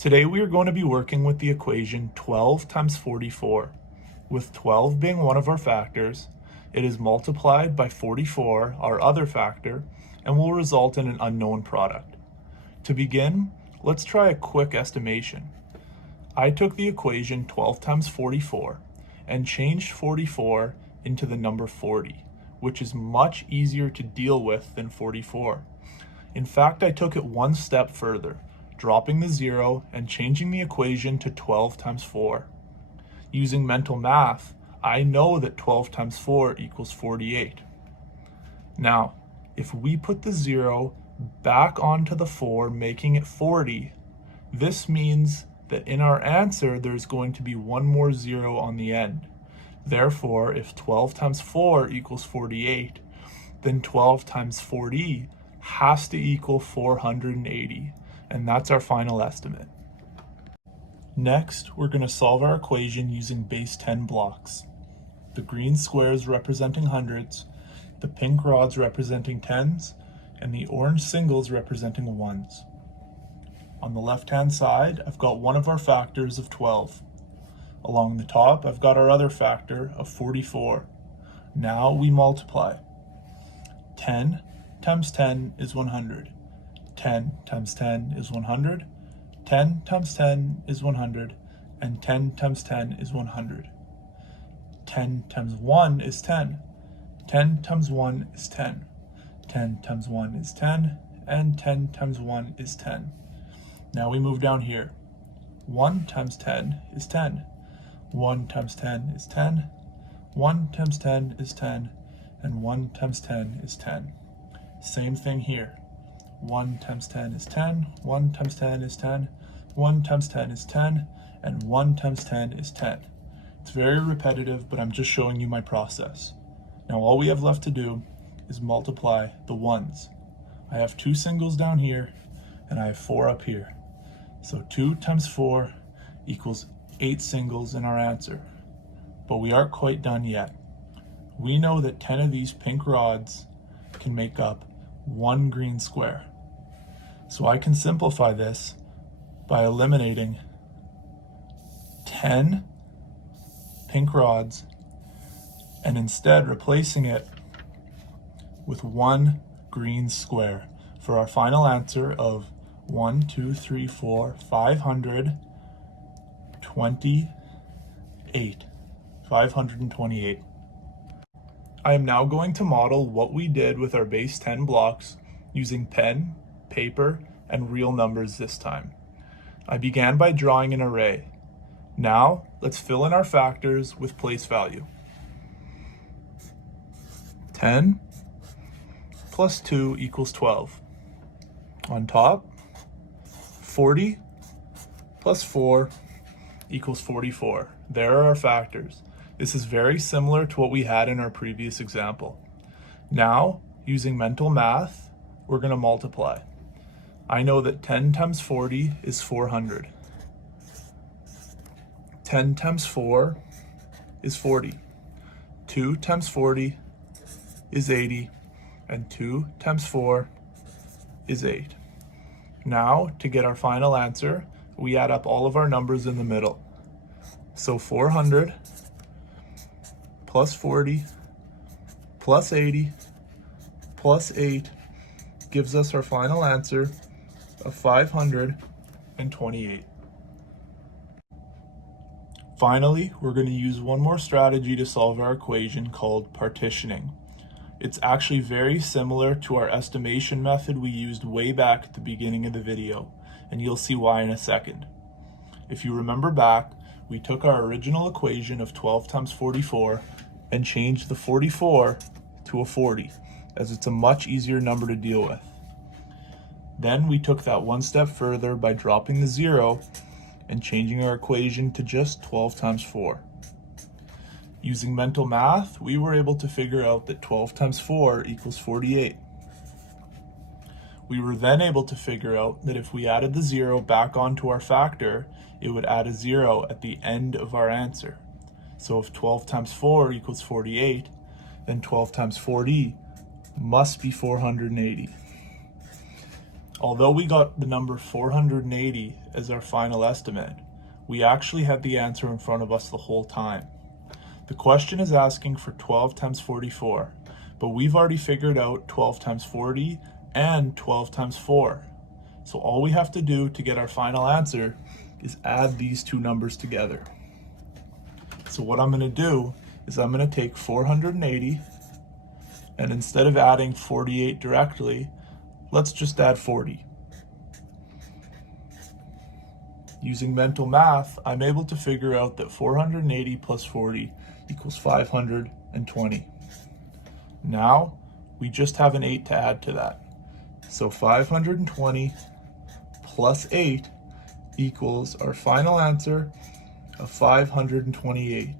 Today we are going to be working with the equation 12 times 44. With 12 being one of our factors, it is multiplied by 44, our other factor, and will result in an unknown product. To begin, let's try a quick estimation. I took the equation 12 times 44 and changed 44 into the number 40, which is much easier to deal with than 44. In fact, I took it one step further, dropping the 0 and changing the equation to 12 times 4. Using mental math, I know that 12 times 4 equals 48. Now, if we put the 0 back onto the 4, making it 40, this means that in our answer there's going to be one more 0 on the end. Therefore, if 12 times 4 equals 48, then 12 times 40 has to equal 480. And that's our final estimate. Next, we're going to solve our equation using base 10 blocks. The green squares representing hundreds, the pink rods representing tens, and the orange singles representing ones. On the left-hand side, I've got one of our factors of 12. Along the top, I've got our other factor of 44. Now we multiply. 10 times 10 is 100. 10 times 10 is 100, 10 times 10 is 100, and 10 times 10 is 100. 10 times 1 is 10, 10 times 1 is 10, 10 times 1 is 10, and 10 times 1 is 10. Now we move down here. 1 times 10 is 10, 1 times 10 is 10, 1 times 10 is 10, and 1 times 10 is 10. Same thing here. 1 times 10 is 10, 1 times 10 is 10, 1 times 10 is 10, and 1 times 10 is 10. It's very repetitive, but I'm just showing you my process. Now all we have left to do is multiply the ones. I have 2 singles down here, and I have 4 up here. So 2 times 4 equals 8 singles in our answer. But we aren't quite done yet. We know that 10 of these pink rods can make up 1 green square. So I can simplify this by eliminating 10 pink rods and instead replacing it with 1 green square for our final answer of 528. I am now going to model what we did with our base 10 blocks using pen, paper, and real numbers this time. I began by drawing an array. Now, let's fill in our factors with place value. 10 plus 2 equals 12. On top, 40 plus 4 equals 44. There are our factors. This is very similar to what we had in our previous example. Now, using mental math, we're going to multiply. I know that 10 times 40 is 400. 10 times 4 is 40. 2 times 40 is 80. And 2 times 4 is 8. Now, to get our final answer, we add up all of our numbers in the middle. So 400 plus 40 plus 80 plus 8 gives us our final answer of 528. Finally, we're going to use one more strategy to solve our equation called partitioning. It's actually very similar to our estimation method we used way back at the beginning of the video, and you'll see why in a second. If you remember back, we took our original equation of 12 times 44 and changed the 44 to a 40, as it's a much easier number to deal with. Then we took that one step further by dropping the 0 and changing our equation to just 12 times 4. Using mental math, we were able to figure out that 12 times 4 equals 48. We were then able to figure out that if we added the 0 back onto our factor, it would add a 0 at the end of our answer. So if 12 times 4 equals 48, then 12 times 40 must be 480. Although we got the number 480 as our final estimate, we actually had the answer in front of us the whole time. The question is asking for 12 times 44, but we've already figured out 12 times 40 and 12 times 4. So all we have to do to get our final answer is add these two numbers together. So what I'm going to do is I'm going to take 480, and instead of adding 48 directly, let's just add 40. Using mental math, I'm able to figure out that 480 plus 40 equals 520. Now, we just have an 8 to add to that. So 520 plus 8 equals our final answer of 528.